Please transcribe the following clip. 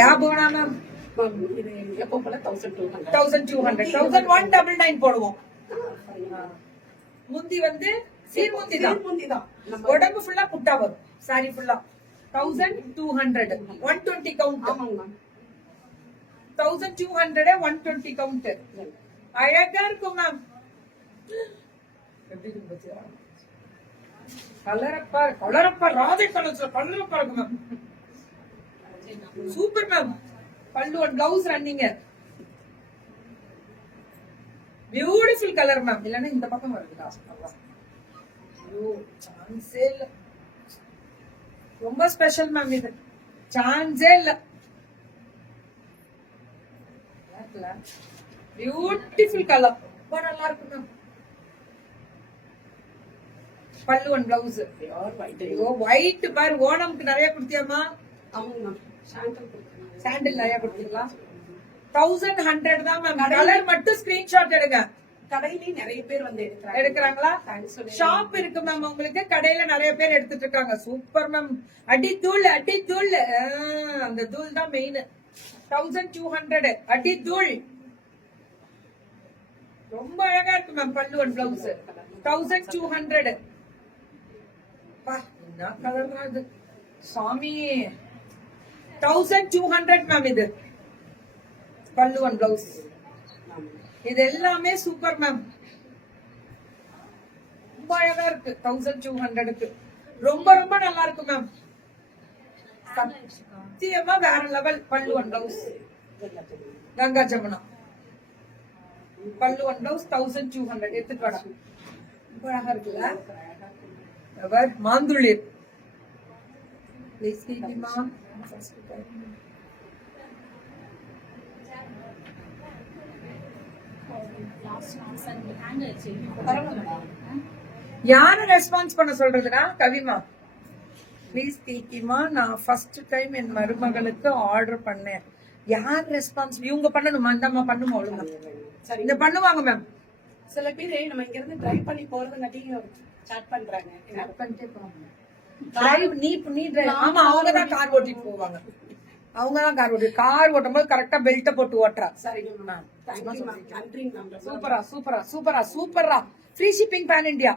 யாபோனா ma'am இது எப்போ போல 1200 1200 1199 போடுவோம். முந்தி வந்து சீர்முந்தி தான், உடம்பு ஃபுல்லா புட்டா வரும், சாரி ஃபுல்லா 1200 120 கவுண்ட். ஆமாங்க மேம் 1200 120 கவுண்ட். அழகா இருக்கும் மேம். எப்படி இருக்கு பாத்தியா? கலரப்பா ராஜே கலர்ஸ்ல கலரப்பா இருக்கு மேம். Super ma'am. பல்லு one blouse running. Beautiful colour ma'am. இல்லன்னா இந்த பக்கம் வருதுடா. ஐயோ சான்ஸே இல்ல. ரொம்ப ஸ்பெஷல் மேம் இது. சான்ஸே இல்ல. Beautiful colour. ரொம்ப நல்லா இருக்கு மேம். பல்லு ஒன் பிளவுஸ் பியூர் ஒயிட். ஐயோ ஒயிட் பாரு. ஓணம்க்கு நிறைய கொடுத்தியாமா? ஆமாங்க மேம் சாண்டல் கொடுத்துருங்க. சாண்டில் நிறைய கொடுத்தீங்களா? 1100 தான் மேம். கலர் மட்டும் ஸ்கிரீன்ஷாட் எடுங்க. கடையிலயும் நிறைய பேர் வந்து எடுக்கிறாங்களா? தேங்க்ஸ் சொல்லி ஷாப் இருக்கு மேம் உங்களுக்கு. கடையில நிறைய பேர் எடுத்துட்டு இருக்காங்க. Super ma'am. அடி தூள் அடி தூள். அந்த தூள் தான் மெயின். 1200 அடி தூள். ரொம்ப அழகா இருக்கு மேம். பல்லு ஒன் பிளவுஸ் 1200. என்ன கலர் தான் இது சாமி. 1200 மேம் இது பல்லு ஒன் பிளவுஸ். இது எல்லாமே சூப்பர் மேம். ரொம்ப அழகா இருக்கு 1200க்கு. ரொம்ப ரொம்ப நல்லா இருக்கு மேம். சத்தியமா வேற லெவல். பல்லு ஒன் பிளவுஸ் கங்கா ஜமுனா. பல்லு ஒன் பிளவுஸ் 1200 எடுத்துட்டு வாடா. ரொம்ப அழகா இருக்குல்ல. மாந்துளிர் யாரு ரெஸ்பான்ஸ் பண்ண சொல்றதுனா? கவிமா ப்ளீஸ் கேக்கிமா, நான் ஃபர்ஸ்ட் டைம் என் மருமகளுக்கு ஆர்டர் பண்ணேன். யார் ரெஸ்பான்ஸ்? இவங்க பண்ணணுமா? இந்தம்மா பண்ணுமா? ஒழுங்கா சரி இந்த பண்ணுவாங்க மேம். சில பேர் நம்ம இங்க இருந்து டிரைவ் பண்ணி போறதுங்காட்டியும் சாட் பண்றாங்க. நீ drive. ஆமா அவங்கதான் கார் ஓட்டிட்டு போவாங்க. அவங்கதான் கார் ஓட்டி. கார் ஓட்டும் போது கரெக்டா பெல்ட்ட போட்டு ஓட்டுறா. சரிங்க மேம். Thank you ma'am. நன்றி மேம். சூப்பரா சூப்பரா சூப்பரா சூப்பரா. Free shipping pan India.